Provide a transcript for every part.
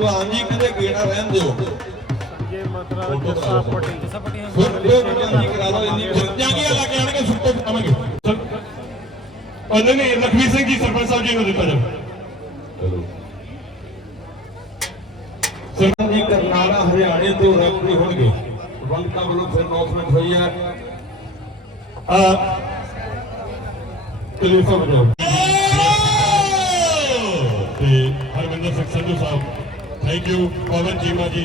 ਭਲਵਾਨ ਜੀ ਕਿਤੇ ਗੇੜਾ ਰਹਿਣ ਦਿਓ। ਜੇ ਮਤਰਾ ਜੱਸਾ ਪੱਟੀ ਜੱਸਾ ਜੀ ਕਰਾ ਦਿਓ ਇੰਨੀ ਸਿੰਘ ਜੀ ਸਰਪੰਚ ਸਾਹਿਬ ਜੀ ਨੂੰ ਦਿੱਤਾ ਜਾਵੇ। ਸਰਪੰਚ ਜੀ ਕਰਨਾਲਾ ਹਰਿਆਣੇ ਤੋਂ ਹੋਣਗੇ। ਵੰਕਾ ਵੱਲੋਂ ਫਿਰ ਅਨਾਉਂਸਮੈਂਟ ਹੋਈ ਹੈ। ਆ ਟੈਲੀਫੋਨ ਬਜਾਓ ਤੇ ਹਰਵਿੰਦਰ ਸਿੰਘ ਸੰਧੂ ਸਾਹਿਬ ਥੈਂਕ ਯੂ ਪਵਨ ਜੀਮਾ ਜੀ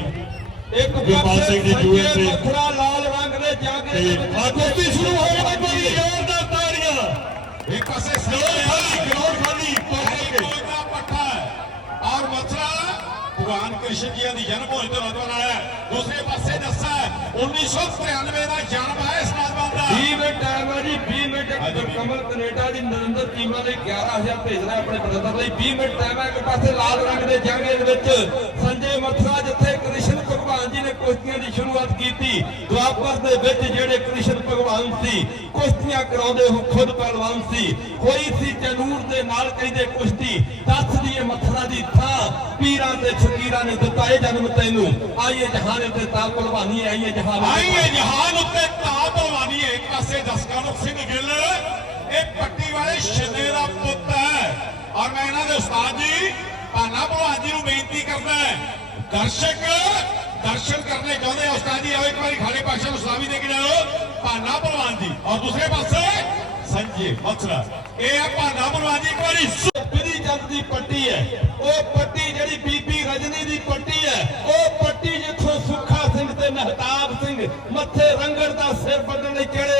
ਇੱਕ ਗੋਪਾਲ ਸਿੰਘ ਜੀ ਯੂਐਸ ਦੇ ਪੱਥਰਾ ਲਾਲ ਰੰਗ ਦੇ ਜਾ ਕੇ ਆ ਸ਼ੁਰੂ ਹੋ ਗਈ ਬਈ ਜ਼ੋਰ ਦਾ ਤਾੜੀਆਂ ਇੱਕ ਪਾਸੇ ਸਲੋਰ ਖਾਲੀ ਗਰਾਊਂਡ ਖਾਲੀ ਪੱਥਰਾ ਪੱਠਾ ਔਰ ਮਥਰਾ ਭਗਵਾਨ ਕ੍ਰਿਸ਼ਨ ਜੀ ਦੀ ਜਨਮ ਹੋਈ ਤੇ ਨੌਜਵਾਨ ਆਇਆ ਦੂਸਰੇ ਪਾਸੇ ਦੱਸਾ 1993 ਦਾ ਜਨਮ ਹੈ ਇਸ ਕਮਲ ਕੈਨੇਡਾ ਦੀ ਨਰਿੰਦਰ ਚੀਮਾ ਨੇ 11000 ਭੇਜਣਾ ਆਪਣੇ ਬ੍ਰਦਰ ਲਈ। 20 ਮਿੰਟ ਟਾਈਮ ਹੈ ਇੱਕ ਪਾਸੇ ਲਾਲ ਰੰਗ ਦੇ ਜੰਗੇ ਦੇ ਵਿੱਚ ਸੰਜੇ ਮਥੁਰਾ ਜਿੱਥੇ ਕ੍ਰਿਸ਼ਨ ਭਗਵਾਨ ਜੀ ਨੇ ਕੁਸ਼ਤੀਆਂ ਦੀ ਸ਼ੁਰੂਆਤ ਕੀਤੀ। ਦੁਆਪਰ ਦੇ ਵਿੱਚ ਜਿਹੜੇ ਕ੍ਰਿਸ਼ਨ ਭਗਵਾਨ ਸੀ ਕੁਸ਼ਤੀਆਂ ਕਰਾਉਂਦੇ ਉਹ ਖੁਦ ਪਹਿਲਵਾਨ ਸੀ। ਹੋਈ ਸੀ ਜਨੂਰ ਦੇ ਨਾਲ ਕਹਿੰਦੇ ਕੁਸ਼ਤੀ ਦੱਸਦੀ ਏ ਮਥੁਰਾ ਦੀ ਥਾਂ ਪੀਰਾਂ ਤੇ ਫਕੀਰਾਂ ਨੇ ਦਿੱਤਾ ਇਹ ਜਨਮ ਤੈਨੂੰ। ਆਈਏ ਜਹਾਨ ਤੇ ਤਾਂ ਭਲਵਾਨੀ ਆਈਏ ਜਹਾਨ ਆਈ ਇਹ ਜਹਾਨ ਉੱਤੇ ਤਾਂ ਭਲਵਾਨੀ ਹੈ। ਇੱਕ ਪਾਸੇ ਜਸਕਰਨ ਸਿੰਘ ਗਿੱਲ ਇਹ ਪੱਟੀ ਵਾਲੇ ਸ਼ਿੰਦੇ ਦਾ ਪੁੱਤ ਹੈ। ਔਰ ਮੈਂ ਇਹਨਾਂ ਦੇ ਉਸਤਾਦ ਜੀ, ਭਾਨਾ ਭਲਵਾਨ ਜੀ ਨੂੰ ਬੇਨਤੀ ਕਰਦਾ ਹੈ, ਦਰਸ਼ਕ, ਦਰਸ਼ਨ ਕਰਨੇ ਚਾਹੁੰਦੇ ਆ ਉਸਤਾਦ ਜੀ, ਆਓ ਇੱਕ ਵਾਰੀ ਖਾੜੇ ਪਾਸ਼ਾ ਨੂੰ ਸਲਾਮੀ ਦੇ ਕੇ ਜਾਓ। ਭਾਨਾ ਭਲਵਾਨ ਜੀ, ਔਰ ਦੂਸਰੇ ਪਾਸੇ ਸੰਜੇ ਮਥੁਰਾ ਇਹ ਹੈ ਭਾਨਾ ਭਲਵਾਨ ਜੀ, ਇੱਕ ਵਾਰੀ ਬਿਧੀ ਚੰਦ ਦੀ ਪੱਟੀ ਹੈ। ਉਹ ਪੱਟੀ ਜਿਹੜੀ ਬੀਬੀ ਰਜਨੀ ਦੀ ਪੱਟੀ ਹੈ, ਉਹ ਪੱਟੀ ਜਿੱਥੋਂ ਸੁੱਖਾ ਸਿੰਘ ਤੇ ਮਹਿਤਾਬ ਸਿੰਘ ਮੱਥੇ ਰੰਗੜ ਦਾ ਸਿਰ ਵੱਢਣ ਲਈ ਚੜੇ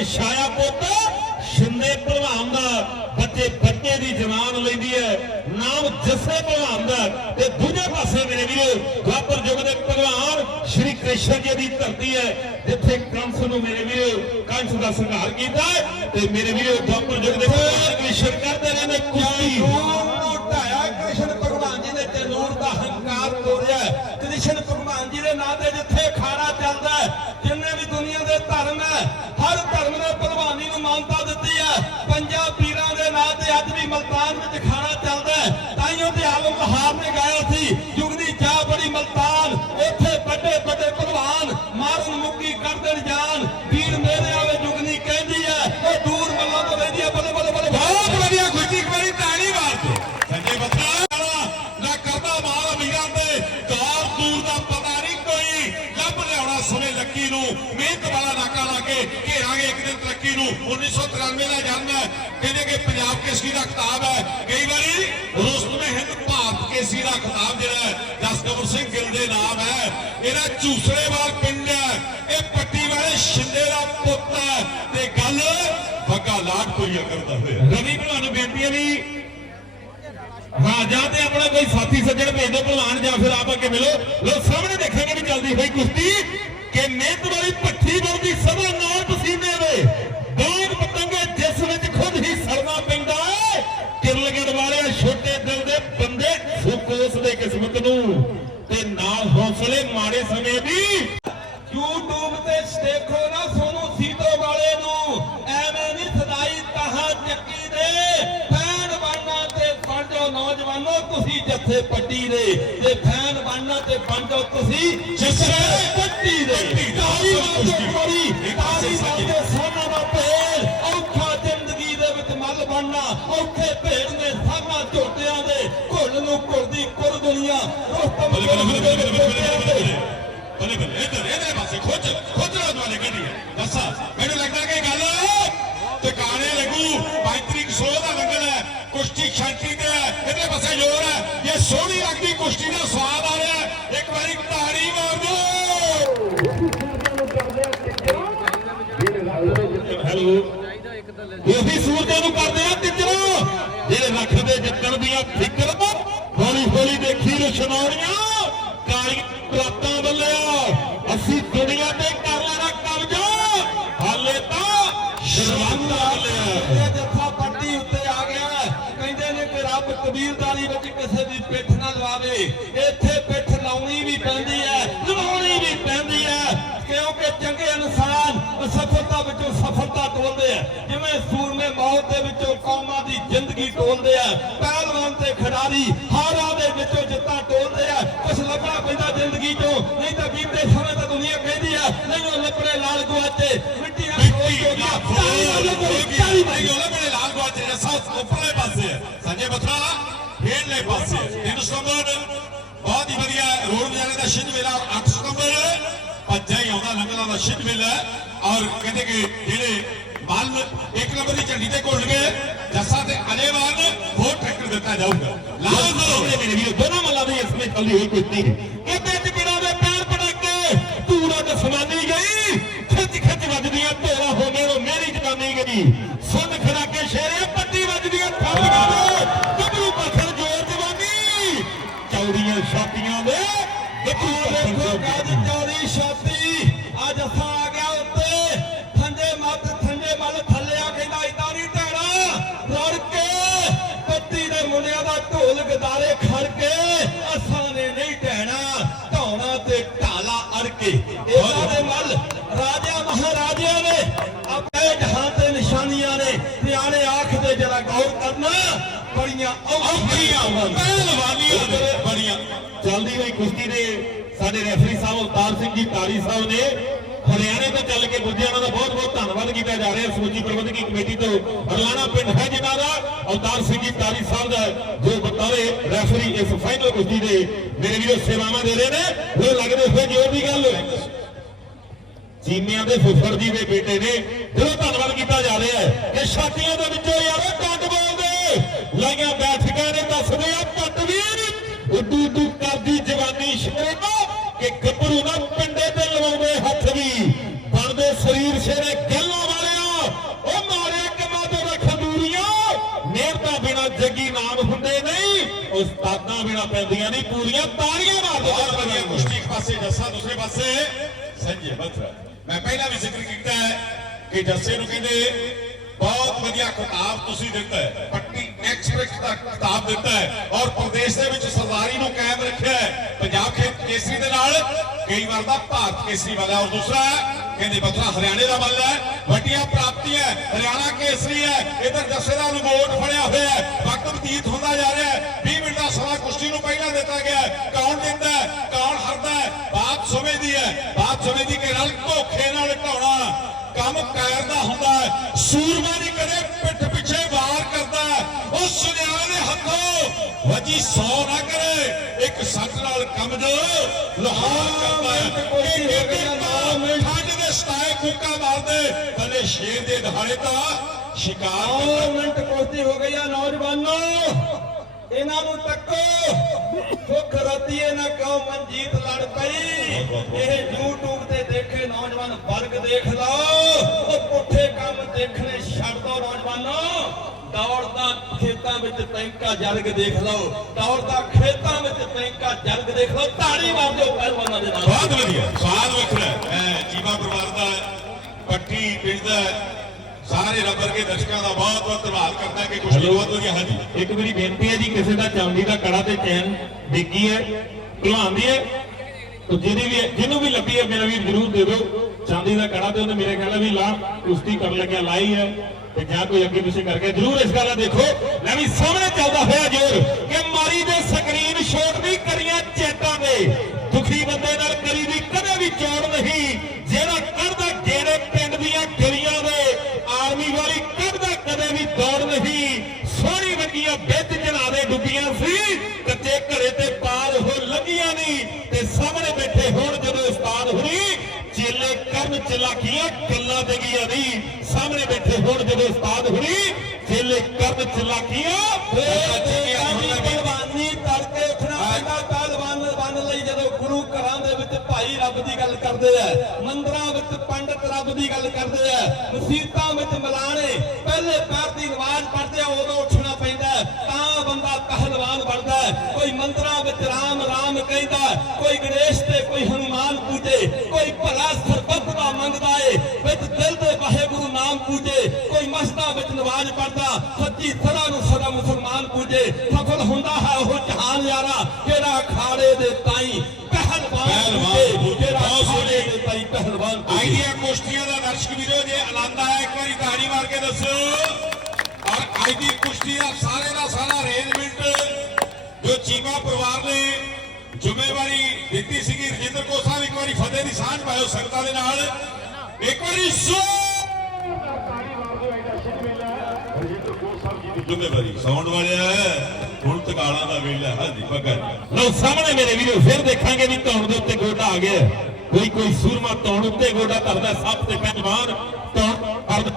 ਤੇ ਛਾਇਆ ਪੁੱਤ, ਸ਼ਿੰਦੇ ਭਲਵਾਨ ਦਾ, ਬੱਚੇ ਬੱਚੇ ਦੀ ਜਵਾਨ ਲੈਂਦੀ ਹੈ। ਨਾਮ ਜੱਸੇ ਭਲਵਾਨ ਦਾ। ਤੇ ਦੂਜੇ ਪਾਸੇ ਮੇਰੇ ਵੀਰੋ ਦੁਆਪਰ ਯੁੱਗ ਦੇ ਭਗਵਾਨ ਸ਼੍ਰੀ ਕ੍ਰਿਸ਼ਨ ਜੀ ਦੀ ਧਰਤੀ ਹੈ। ਜਿੱਥੇ ਕੰਸ ਨੂੰ ਮੇਰੇ ਵੀਰੋ, ਕੰਸ ਦਾ ਸੰਘਾਰ ਕੀਤਾ ਤੇ ਮੇਰੇ ਵੀਰੋ ਦੁਆਪਰ ਯੁੱਗ ਦੇ ਭਗਵਾਨ ਕ੍ਰਿਸ਼ਨ ਕਰਦੇ ਰਹੇ ਕੁਸ਼ਤੀ पंजाब केसरी का खिताब है कई बारी रोस्त में हिंद भारत केसरी का खिताब जोड़ा है जसकवर सिंह गिल के नाम है यह झूसरे वाल पिंड है यह पट्टी वाले शिंदे का पुत है ते गल बगा लाट को ही करता है रवि भलवान बेनती भी ਹਾਂ ਜਾਂ ਤੇ ਆਪਣਾ ਕੋਈ ਸਾਥੀ ਸੱਜਣ ਭੇਜ ਦੋ ਭਲਵਾਨ ਜਾਂ ਫਿਰ ਆਪ ਅੱਗੇ ਮਿਲੋ ਲੋ ਸਾਹਮਣੇ ਦੇਖਾਂਗੇ ਵੀ ਚੱਲਦੀ ਹੋਈ ਕੁਸ਼ਤੀ ਕਿ ਮਿਹਨਤ ਵਾਲੀ ਭੱਠੀ ਵਰਦੀ ਸਭਾ ਨਾਲ ਪਸੀਨੇ ਸੁਕੋਸ ਦੇ ਕਿਸਮਤ ਨੂੰ ਤੇ ਨਾਲ ਹੌਸਲੇ ਮਾੜੇ ਸਮੇਂ ਦੀ। YouTube ਤੇ ਦੇਖੋ ਨਾ ਸੋਨੂ ਸੀਤੋ ਵਾਲੇ ਨੂੰ। ਐਵੇਂ ਨਹੀਂ ਸਦਾਈ ਤਹਾਂ ਚੱਕੀ ਦੇ। ਫੈਨ ਬਣਨਾ ਤੇ ਬਣ ਜਾਓ ਨੌਜਵਾਨੋ ਤੁਸੀਂ ਜੱਥੇ ਪੱਟੀ ਦੇ। ਤੇ ਫੈਨ ਬਣਨਾ ਤੇ ਬਣ ਜਾਓ ਤੁਸੀਂ ਜੱਥੇ ਪੱਟੀ ਦੇ। ਕੋਰੀ ਤਾਲੀ ਮਾਰੋ ਸੋਨਾ ਦਾ ਦੇ ਜ਼ਮਾਨਾ ਉੱਥੇ ਭੇੜ ਨੇ ਸਾਮਾ ਝੋਟਿਆਂ ਦੇ ਘੁੱਲ ਨੂੰ ਘੁਰਦੀ ਕੁਰ ਦੁਨੀਆ ਰੋਸਤਮ ਦਾ ਲੰਗਰ ਹੈ ਕੁਸ਼ਤੀ ਸ਼ਾਂਤੀ ਤੇ ਇਹਦੇ ਪਾਸੇ ਜ਼ੋਰ ਹੈ। ਇਹ ਸੋਹਣੀ ਲੱਗਦੀ ਕੁਸ਼ਤੀ ਦਾ ਸਵਾਦ ਆ ਰਿਹਾ ਇੱਕ ਵਾਰੀ ਤਾੜੀ ਮਾਰ ਤਾਂ ਦੂਜੇ ਨੂੰ ਕਰਦੇ ਆ ਟਿਚਰਾਂ। ਜਿਹੜੇ ਰੱਖਦੇ ਜਿੱਤਣ ਦੀਆਂ ਫਿਕਰ ਹੌਲੀ ਹੌਲੀ ਦੇਖੀ ਰੁਸ਼ਨਾਉਣੀਆਂ ਕਾਲੀ ਰਾਤਾਂ ਵੱਲਿਆ ਅਸੀਂ ਦੁਨੀਆ ਤੇ ਕਰ ਲੈਣਾ ਕਬਜ਼ਾ। ਹਾਲੇ ਤਾਂ ਸ਼ਰਮਾਂਦਾ ਵੱਲਿਆ ਜੱਥਾ ਪੱਟੀ ਉੱਤੇ ਆ ਗਿਆ। ਕਹਿੰਦੇ ਨੇ ਕਿ ਰੱਬ ਕਬੀਰਦਾਰੀ ਵਿੱਚ ਕਿਸੇ ਦੀ ਪਿੱਠ ਨਾ ਲਵਾਵੇ ਇੱਥੇ ਪਿੱਠ ਲਾਉਣੀ ਵੀ ਪੈਂਦੀ ਹੈ ਲਵਾਉਣੀ ਵੀ ਪੈਂਦੀ ਹੈ ਕਿਉਂਕਿ ਚੰਗੇ ਇਨਸਾਨ ਸਫਲਤਾ ਵਿੱਚੋਂ ਸਫਲਤਾ ਟੋਲਦੇ ਆ ਜਿਵੇਂ ਸੂਰਮੇ ਮੌਤ ਦੇ ਵਿੱਚੋਂ ਕੌਮਾਂ ਜ਼ਿੰਦਗੀ ਟੋਲਦੇ ਆ? ਪਹਿਲਵਾਨ ਤੇ ਖਿਡਾਰੀ ਹਾਰਾਂ ਦੇ ਵਿੱਚੋਂ ਜਿੱਤਾਂ ਟੋਲਦੇ ਆ। ਕੁਛ ਲੱਭਣਾ ਪੈਂਦਾ ਜ਼ਿੰਦਗੀ ਚੋਂ। ਨਹੀਂ ਤਾਂ ਬੀਤੇ ਸਮੇਂ ਤਾਂ ਦੁਨੀਆ ਕਹਿੰਦੀ ਆ ਨਹੀਂ ਉਹ ਲੱਭਣੇ ਲਾਲ ਗੁਆਚੇ। ਮਿੱਟੀ ਨਾਲ ਬੜੇ ਲਾਲ ਗਵਾਚੇ ਜੱਸਾ ਉੱਪਰਲੇ ਪਾਸੇ। ਸੰਜੇ ਬਥਰਾ ਹੇਠਲੇ ਪਾਸੇ। ਹੈ। ਤਿੰਨ ਸਤੰਬਰ। ਬਹੁਤ ਹੀ ਵਧੀਆ ਰੋਡ ਵਜਾਰੇ ਦਾ ਸ਼ਿੰਦ ਮੇਲਾ 8 ਸਤੰਬਰ। ਭੱਜਾ ਹੀ ਆਉਂਦਾ ਲੰਗਰਾਂ ਦਾ ਸ਼ਿੰਦ ਮੇਲਾ। ਔਰ ਕਹਿੰਦੇ ਕਿ ਜਿਹੜੇ ਮੱਲ ਇੱਕ ਨੰਬਰ ਦੀ ਝੰਡੀ ਤੇ ਘੁਲ ਗਏ ਜੱਸਾ ਤੇ ਅਜੇਵਾਨ ਹੋਰ ਟਰੈਕਟਰ ਦਿੱਤਾ ਜਾਊਗਾ। ਲਾਲ ਸਾਹਮਣੇ ਮੇਰੇ ਵੀਰੋ ਦੋਨਾਂ ਮੱਲਾਂ ਦੀ ਇਸ ਵਿੱਚ ਚੱਲਦੀ ਹੋਈ ਕੁਸ਼ਤੀ। ਕਿਤੇ ਟਿਕੜਾ ਦੇ ਪੈਰ ਪਟਾਕੇ ਪੂਰਾ ਦਸਮਾਨੀ ਗਈ। ਖਿੱਚ ਖਿੱਚ ਵੱਜਦੀਆਂ ਢੋਲਾ ਹੋ ਗਏ ਉਹ ਮੇਰੀ ਜਵਾਨੀ ਗਈ। ਸੁਣ ਖੜਾ ਕੇ ਸ਼ੇਰੇ ਅਵਤਾਰ ਸਾਹਿਬ ਨੇ ਹਰਿਆਣੇ ਤੋਂ ਚੱਲ ਕੇ ਲੁਧਿਆਣਾ ਦਾ ਬਹੁਤ ਬਹੁਤ ਧੰਨਵਾਦ ਕੀਤਾ ਜਾ ਰਿਹਾ। ਸਮੁੱਚੀ ਪ੍ਰਬੰਧਕੀ ਕਮੇਟੀ ਤੋਂ ਹਰਲਾਣਾ ਪਿੰਡ ਹੈ ਜਿਨ੍ਹਾਂ ਦਾ? ਅਵਤਾਰ ਸਿੰਘ ਜੀ ਤਾਰੀ ਸਾਹਿਬ ਦਾ ਜੋ ਬਤੌਰੇ ਰੈਫਰੀ ਇਸ ਫਾਈਨਲ ਕੁਸ਼ਤੀ ਦੇ ਮੇਰੇ ਵੀਰੋ ਸੇਵਾਵਾਂ ਦੇ ਰਹੇ ਨੇ। ਉਹ ਲੱਗਦੇ ਹੋਏ ਜੋਰ ਦੀ ਗੱਲ ਚੀਮਿਆਂ ਦੇ ਫੁੱਫੜ ਜੀ ਦੇ ਬੇਟੇ ਨੇ ਦਿਲੋਂ ਧੰਨਵਾਦ ਕੀਤਾ ਜਾ ਰਿਹਾ ਹੈ ਕਿ ਛਾਤੀਆਂ ਦੇ ਵਿੱਚੋਂ ਯਾਰ ਟੱਟ ਬੋਲਦੇ ਲਾਈਆਂ ਬੈਠਕਾਂ ਨੇ ਦੱਸਦੇ ਆ ਪਟਵੀਰ ਉੱਡੂ ਉੱਡੂ ਕਰਦੀ ਜਵਾਨੀ ਸ਼ੇਰੋ ਕਿ ਗੱਭਰੂ ਨਾ ਪਿੰਡੇ ਤੇ ਲਵਾਉਂਦੇ ਹੱਥ ਵੀ। ਬਣਦੇ ਸਰੀਰ ਸ਼ੇਰੇ ਗੱਲਾਂ ਵਾਲਿਆ। ਉਹ ਮਾਰੇ ਕਮਾਂ ਤੋਂ ਰੱਖ ਦੂਰੀਆਂ ਮਿਹਨਤਾਂ ਬਿਨਾ ਜੱਗੀ ਨਾਮ ਹੁੰਦੇ ਨਹੀਂ। ਉਸਤਾਦਾਂ ਬਿਨਾ ਪੈਂਦੀਆਂ ਨਹੀਂ। ਪੂਰੀਆਂ ਤਾੜੀਆਂ ਮਾਰਦੇ ਵਧੀਆ ਕੁਸ਼ਤੀ ਇੱਕ ਪਾਸੇ ਜੱਸਾ ਦੂਸਰੇ ਪਾਸੇ ਸੰਜੇ ਬਥਰਾ ਮੈਂ ਪਹਿਲਾਂ ਵੀ ਜ਼ਿਕਰ ਕੀਤਾ ਹੈ ਕਿ ਜੱਸੇ ਨੂੰ ਕਹਿੰਦੇ ਬਹੁਤ ਵਧੀਆ ਖਿਤਾਬ ਤੁਸੀਂ ਦਿੱਤਾ ਹੈ। ਪੱਟੀ ਖਿਤਾਬ ਦਿੱਤਾ ਹੈ ਔਰ ਪ੍ਰਦੇਸ਼ ਦੇ ਵਿੱਚ ਸਰਦਾਰੀ ਨੂੰ ਕਾਇਮ ਰੱਖਿਆ ਹੈ। ਪੰਜਾਬ ਖੇਤ ਕੇਸਰੀ ਦੇ ਨਾਲ ਕਈ ਵਾਰ ਦਾ ਭਾਰਤ ਕੇਸਰੀ ਵਾਲਾ ਔਰ ਦੂਸਰਾ ਕਹਿੰਦੇ ਬਥਰਾ ਹਰਿਆਣੇ ਦਾ ਵੱਲ ਹੈ। ਵੱਡੀਆਂ ਪ੍ਰਾਪਤੀਆਂ ਹਰਿਆਣਾ ਕੇਸਰੀ ਹੈ, ਇਧਰ ਜੱਸੇ ਦਾ ਰਿਮੋਟ ਫੜਿਆ ਹੋਇਆ ਹੈ, ਵਕਤ ਬਤੀਤ ਹੁੰਦਾ ਜਾ ਰਿਹਾ ਹੈ। 20 ਮਿੰਟ ਦਾ ਸਮਾਂ ਕੁਸ਼ਤੀ ਨੂੰ ਪਹਿਲਾਂ ਦਿੱਤਾ ਗਿਆ ਕੌਣ ਦਿੰਦਾ ਹੈ, ਕੌਣ ਹਰਦਾ ਹੈ, ਬਾਤ ਸਮਝਦੀ ਹੈ। ਬਾਤ ਸਮਝਦੀ ਕਿ ਰਲ ਧੋਖੇ ਨਾਲ ਢਾਉਣਾ ਕੰਮ ਕਾਇਰ ਦਾ ਹੁੰਦਾ ਹੈ। ਸੂਰਮਾ ਨਹੀਂ ਕਦੇ ਪਿੱਠ ਉਹ ਸੁਨਿਆਰੇ ਦੇ ਹੱਥੋਂ ਵਜੀ ਸੌ ਨਾ ਕਰੇ। ਇੱਕ ਸੱਟ ਨਾਲ ਕੰਮ ਜੋ ਲਾਹੌਰ ਕਰਦਾ ਹੈ ਕਿ ਕਿਤੇ ਠੰਡ ਦੇ ਸਤਾਏ ਕੂਕਾ ਮਾਰਦੇ। ਕਦੇ ਸ਼ੇਰ ਦੇ ਦਹਾੜੇ ਤਾਂ ਸ਼ਿਕਾਰ ਕਰਦਾ। ਦੋ ਮਿੰਟ ਕੁਸ਼ਤੀ ਹੋ ਗਈ ਆ ਨੌਜਵਾਨੋ। ਇਹਨਾਂ ਨੂੰ ਤੱਕੋ ਸੁਖ ਰਤੀਏ ਨਾ ਕਹੋ ਮਨਜੀਤ ਲੜ ਪਈ। ਇਹ YouTube ਤੇ ਦੇਖੇ ਨੌਜਵਾਨ ਵਰਗ ਦੇਖ ਲਓ ਉਹ ਪੁੱਠੇ ਕੰਮ ਦੇਖਣੇ ਛੱਡ ਦੋ ਨੌਜਵਾਨੋ। ਦੌੜਦਾ ਖੇਤਾਂ ਵਿੱਚ ਟੈਂਕਾ ਜਰਗ ਦੇਖ ਲਓ। ਦੌੜਦਾ ਖੇਤਾਂ ਵਿੱਚ ਟੈਂਕਾ ਜਰਗ ਦੇਖ ਲਓ। ਤਾੜੀ ਮਾਰ ਦਿਓ ਪਹਿਲਵਾਨਾਂ ਦੇ ਨਾਲ। ਬਹੁਤ ਵਧੀਆ ਸਵਾਦ ਵੱਖਰਾ ਹੈ। ਜੀਵਾ ਪਰਿਵਾਰ ਦਾ ਪੱਟੀ ਪਿੰਡ ਦਾ ਸਾਰੇ ਰੱਬਰ ਕੇ ਦਰਸ਼ਕਾਂ ਦਾ ਬਹੁਤ ਬਹੁਤ ਧੰਨਵਾਦ ਕਰਦਾ ਕਿ ਕੁਸ਼ਤੀ ਬਹੁਤ ਵਧੀਆ ਹਾਂਜੀ। ਇੱਕ ਮੇਰੀ ਬੇਨਤੀ ਹੈ ਜੀ ਕਿਸੇ ਦਾ ਚਾਂਦੀ ਦਾ ਕੜਾ ਤੇ ਚੈਨ ਡਿੱਗੀ ਹੈ ਭਲਵਾਨ ਦੀ ਹੈ ਤੋ ਜਿਹਦੀ ਵੀ ਜਿਹਨੂੰ ਵੀ ਲੱਭੀ ਹੈ ਮੇਰਾ ਵੀਰ ਜ਼ਰੂਰ ਦੇ ਦਿਓ। ਚਾਂਦੀ ਦਾ ਕੜਾ ਤੇ ਉਹਨੇ ਮੇਰੇ ਖਿਆਲ ਵੀ ਲਾ ਕੁਸ਼ਤੀ ਕਰਨ ਲੱਗਿਆ ਲਾਈ ਹੈ। ਤੇ ਜਾਂ ਕੋਈ ਅੱਗੇ ਪਿੱਛੇ ਕਰਕੇ ਜ਼ਰੂਰ ਇਸ ਗੱਲ ਦੇਖੋ। ਲੈ ਵੀ ਸਾਹਮਣੇ ਚੱਲਦਾ ਹੋਇਆ ਜੋਰ ਕਿ ਮਾਰੀ ਦੇ ਸਕਰੀਨ ਸ਼ੋਟ ਵੀ ਕਰੀਆਂ ਚੇਟਾਂ ਦੇ ਦੁਖੀ ਬੰਦੇ ਨਾਲ ਕਰੀ ਦੀ ਕਦੇ ਵੀ ਚੋੜ ਨਹੀਂ। ਜਿਹੜਾ ਕੱਢਦਾ ਗੇੜੇ ਪਿੰਡ ਦੀਆਂ ਗਲੀਆਂ ਦੇ। ਆਰਮੀ ਵਾਲੀ ਕੱਢਦਾ ਕਦੇ ਵੀ ਦੌੜ ਨਹੀਂ। ਸੋਹਣੀ ਵੱਡੀਆਂ ਵਿੱਚ ਜਨਾਦੇ ਡੁੱਬੀਆਂ ਸੀ, ਕੱਚੇ ਘਰੇ ਤੇ ਪਾਰ ਹੋ ਲੱਗੀਆਂ ਨਹੀਂ। ਤੇ ਸਾਹਮਣੇ ਬੈਠੇ ਹੁਣ ਜਦੋਂ ਉਸਤਾਦ ਹੁਣੀ ਚੇਲੇ ਕਰਨ ਚਲਾਕੀਆਂ ਗੱਲਾਂ ਤੇ ਗਈਆਂ ਨਹੀਂ। ਬੈਠੇ ਹੁਣ ਜਦੋਂ ਉਸਤਾਦ ਹੁਣੀ ਚੇਲੇ ਕਰਨ ਚਲਾਕੀਆਂ ਪਹਿਲਵਾਨੀ ਤੜਕੇ ਉੱਠਣਾ ਪੈਂਦਾ ਪਹਿਲਵਾਨ ਬੰਨ ਲਈ ਜਦੋਂ ਗੁਰੂ ਘਰਾਂ ਦੇ ਵਿੱਚ ਭਾਈ ਰੱਬ ਦੀ ਗੱਲ ਕਰਦੇ ਆ ਮੰਦਰਾਂ ਵਿੱਚ ਪੰਡਤ ਰੱਬ ਦੀ ਗੱਲ ਕਰਦੇ ਆ ਮਸੀਤਾਂ ਵਿੱਚ ਮਲਾਣੇ ਪਹਿਲੇ ਪੈਰ ਦੀ ਨਮਾਜ਼ ਪੜ੍ਹਦੇ ਆ ਉਦੋਂ ਉੱਠਣਾ ਪੈਂਦਾ ਤਾਂ ਬੰਦਾ ਪਹਿਲਵਾਨ ਬਣਦਾ। ਕੋਈ ਮੰਦਰਾਂ ਵਿੱਚ ਰਾਮ ਰਾਮ ਕਹਿੰਦਾ ਕੋਈ ਗਣੇਸ਼ ਤੇ ਕੋਈ ਹਨੂਮਾਨ ਪੂਜੇ ਕੋਈ ਭਲਾ ਸਰਬੱਤ ਦਾ ਮੰਗਦਾ ਏ ਵਿੱਚ ਦਿਲ ਦੇ ਵਾਹਿਗੁਰੂ ਨਾਮ ਪੂਜੇ ਕੋਈ ਮਸਜਿਦਾਂ ਵਿੱਚ ਨਮਾਜ਼ ਸੱਚੀ ਸਦਾ ਨੂੰ ਸਦਾ ਮੁਸਲਮਾਨ ਪੂਜੇ। ਸਫਲ ਹੁੰਦਾ ਹੈ ਉਹ ਜਹਾਨ ਯਾਰਾ ਜਿਹੜਾ ਅਖਾੜੇ ਦੇ ਤਾਈ ਪਹਿਲਵਾਨ ਪੂਜੇ ਸੋਹਣੇ। ਦੇ ਤਾਈ ਪਹਿਲਵਾਨ ਦੀਆਂ ਕੁਸ਼ਤੀਆਂ ਦਾ ਦਰਸ਼ਕ ਵੀਰੋ ਜੇ ਆਨੰਦ ਆਇਆ ਇੱਕ ਵਾਰੀ ਤਾੜੀ ਮਾਰ ਕੇ ਦੱਸੋ। ਔਰ ਅੱਜ ਦੀ ਕੁਸ਼ਤੀ ਦਾ ਸਾਰੇ ਦਾ ਸਾਰਾ ਅਰੇਂਜਮੈਂਟ ਜੋ ਚੀਮਾ ਪਰਿਵਾਰ ਨੇ ਜ਼ਿੰਮੇਵਾਰੀ ਦਿੱਤੀ ਸੀਗੀ। ਰਜਿੰਦਰ ਕੋ ਸਾਹਿਬ ਇੱਕ ਵਾਰੀ ਫਤਿਹ ਦੀ ਸਾਂਝ ਪਾਇਓ ਸੰਗਤਾਂ ਦੇ ਨਾਲ। ਇੱਕ ਵਾਰੀ ਸੋ ਜ਼ਿੰਮੇਵਾਰੀ ਸਾਊਂਡ ਵਾਲਿਆ ਹੁਣ ਤਕਾਲਾਂ ਦਾ ਵੇਲਾ ਹਾਂਜੀ, ਪੱਕਾ ਲੋ ਸਾਹਮਣੇ ਮੇਰੇ ਵੀਰੋ, ਫਿਰ ਦੇਖਾਂਗੇ ਵੀ ਧੌਣ ਦੇ ਉੱਤੇ ਗੋਡਾ ਆ ਗਿਆ ਕੋਈ ਕੋਈ ਸੂਰਮਾ ਧੌਣ ਉੱਤੇ ਗੋਡਾ ਧਰਦਾ ਸੱਪ ਤੇ ਪਹਿਲਵਾਨ ਧੌਣ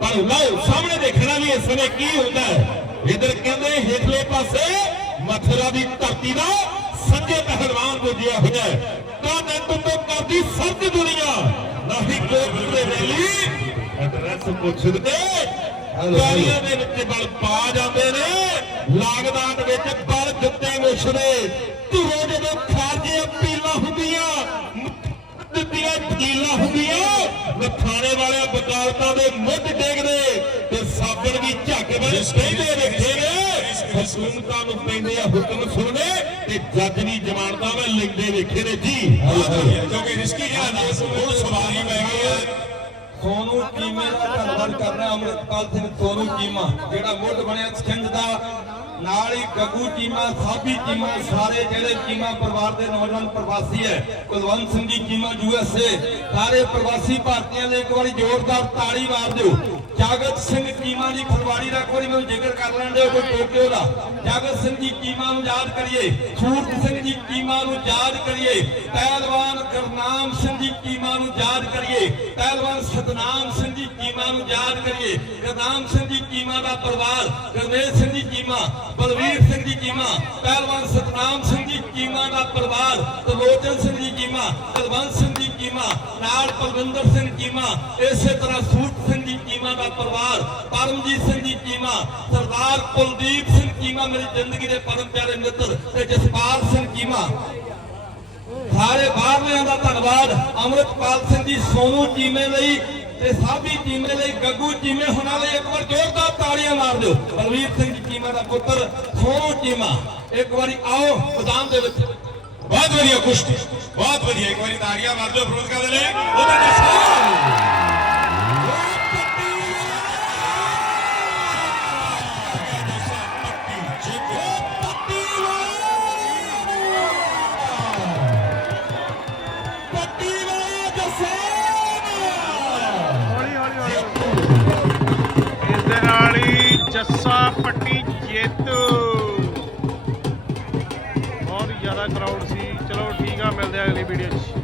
ਪਰ ਲਓ, ਸਾਹਮਣੇ ਦੇਖਣਾ ਵੀ ਇਸ ਸਮੇਂ ਕੀ ਹੁੰਦਾ ਹੈ। ਇਧਰ ਕਹਿੰਦੇ, ਹੇਠਲੇ ਪਾਸੇ ਮਥੁਰਾ ਦੀ ਧਰਤੀ ਦਾ ਸੰਜੇ ਪਹਿਲਵਾਨ ਪੁੱਜਿਆ ਹੋਇਆ ਹੈ। ਕਾਨੇ ਤੁੰਦੋ ਕਰਦੀ ਸਰਦ ਦੁਨੀਆ? ਨਹੀਂ ਕੋਟ ਦੇ ਵੇਲੀ ਐਡਰੈਸ ਪੁੱਛਦੇ। ਗਾਲੀਆਂ ਦੇ ਵਿੱਚ ਬਲ ਪਾ ਜਾਂਦੇ ਨੇ। ਲਾਗਦਾਨ ਵਿੱਚ ਬਲ ਜੁੱਤੇ ਮੁਛਦੇ ਧੂਰੇ ਜਦੋਂ ਖਾਰਜੇ ਅਪੀਲਾਂ ਹੁੰਦੀਆਂ ਦਿੱਤੀਆਂ ਕੀਲਾਂ ਹੁੰਦੀਆਂ ਨਥਾਣੇ ਵਾਲਿਆਂ ਵਕਾਲਤਾਂ ਦੇ ਮੁੱਢ ਡੇਗਦੇ ਤੇ ਸਾਬਣ ਵੀ ਝੱਗ ਵਿੱਚ ਕਹਿੰਦੇ ਰੱਖੇ ਨੇ ਹਕੂਮਤਾਂ ਨੂੰ ਪੈਂਦੇ ਆ ਹੁਕਮ ਸੁਣਨੇ ਤੇ ਜੱਜ ਵੀ ਜ਼ਮਾਨਤਾਂ ਵਿੱਚ ਲੈਂਦੇ ਵੇਖੇ ਨੇ। ਜੀ ਕਿਉਂਕਿ ਰਿਸਕੀ ਨਾ ਹੁਣ ਸਵਾਰੀ ਪੈ ਗਈ ਹੈ ਸੋਨੂ ਦਾ ਧੰਨਵਾਦ ਕਰਨਾ ਅੰਮ੍ਰਿਤਪਾਲ ਸਿੰਘ ਸੋਨੂ ਚੀਮਾ, ਜਿਹੜਾ ਮੁੱਢ ਬਣਿਆ ਸਿੰਧ ਦਾ। ਨਾਲ ਹੀ ਗੱਗੂ ਚੀਮਾ, ਸਾਬੀ ਚੀਮਾ, ਸਾਰੇ ਜਿਹੜੇ ਚੀਮਾ ਪਰਿਵਾਰ ਦੇ ਨੌਜਵਾਨ ਪ੍ਰਵਾਸੀ ਹੈ। ਕੁਲਵੰਤ ਸਿੰਘ ਜੀ ਚੀਮਾ ਯੂਐਸਏ ਸਾਰੇ ਪ੍ਰਵਾਸੀ ਭਾਰਤੀਆਂ ਲਈ ਇੱਕ ਵਾਰੀ ਜ਼ੋਰਦਾਰ ਤਾੜੀ ਮਾਰ ਦਿਓ। ਜਾਗਤ ਸਿੰਘ ਚੀਮਾ ਜੀ ਫਰਵਾੜੀ ਦਾ ਕੋਈ ਮੈਨੂੰ ਜ਼ਿਕਰ ਕਰ ਲੈਣ ਦਿਓ ਕੋਈ ਟੋਕਿਓ ਦਾ ਜਾਗਤ ਸਿੰਘ ਜੀ ਚੀਮਾ ਨੂੰ ਯਾਦ ਕਰੀਏ ਸੂਰਤ ਸਿੰਘ ਜੀ ਚੀਮਾ ਨੂੰ ਯਾਦ ਕਰੀਏ ਪਹਿਲਵਾਨ ਕਰਨਾਮ ਸਿੰਘ ਜੀ ਚੀਮਾ ਨੂੰ ਯਾਦ ਕਰੀਏ ਪਹਿਲਵਾਨ ਸਤਨਾਮ ਸਿੰਘ ਜੀ ਚੀਮਾ ਨੂੰ ਯਾਦ ਕਰੀਏ ਗਰਨਾਮ ਸਿੰਘ ਜੀ ਚੀਮਾ ਦਾ ਪਰਿਵਾਰ ਗਰਮੇਲ ਸਿੰਘ ਜੀ ਚੀਮਾ ਬਲਵੀਰ ਸਿੰਘ ਜੀ ਚੀਮਾ ਪਹਿਲਵਾਨ ਸਤਨਾਮ ਸਿੰਘ ਜੀ ਚੀਮਾ ਦਾ ਪਰਿਵਾਰ ਤਲੋਚਨ ਸਿੰਘ ਜੀ ਕੀਮਾ ਬਲਵੰਤ ਸਿੰਘ ਜੀ ਕੀਮਾ ਨਾਲ ਪਰਵਿੰਦਰ ਸਿੰਘ ਚੀਮਾ ਇਸੇ ਤਰ੍ਹਾਂ ਸੂਰਤ ਸਿੰਘ ਜੀ ਕੀਮਾ ਦਾ ਪਰਿਵਾਰ, ਪਰਮਜੀਤ ਸਿੰਘ ਜੀ ਚੀਮਾ ਸਰਦਾਰ ਕੁਲਦੀਪ ਸਿੰਘ ਚੀਮਾ ਮੇਰੀ ਜ਼ਿੰਦਗੀ ਦੇ ਪਰਮ ਪਿਆਰੇ ਮਿੱਤਰ ਤੇ ਜਸਪਾਲ ਸਿੰਘ ਚੀਮਾ ਸਾਰੇ ਬਾਹਰਲਿਆਂ ਦਾ ਧੰਨਵਾਦ, ਅਮਰਿਤਪਾਲ ਸਿੰਘ ਜੀ, ਸੋਨੂ ਚੀਮੇ ਲਈ ਤੇ ਸਾਬੀ ਚੀਮੇ ਲਈ, ਗੱਗੂ ਚੀਮੇ ਹੁਣਾਂ ਲਈ ਇੱਕ ਵਾਰ ਜ਼ੋਰਦਾਰ ਤਾੜੀਆਂ ਮਾਰ ਦਿਓ। ਬਲਵੀਰ ਸਿੰਘ ਜੀ ਚੀਮਾ ਦਾ ਪੁੱਤਰ, ਸੋਨੂ ਚੀਮਾ ਇੱਕ ਵਾਰੀ ਆਓ, ਮੈਦਾਨ ਦੇ ਵਿੱਚ। ਬਹੁਤ ਵਧੀਆ ਕੁਸ਼ਤੀ, ਬਹੁਤ ਵਧੀਆ। ਇੱਕ ਵਾਰੀ ਤਾੜੀਆਂ ਮਾਰ ਦਿਓ ਫਿਰੋਜ਼ਕਾ ਦੇ ਲਈ। ਉਹਦੇ ਨਾਲ ਬਹੁਤ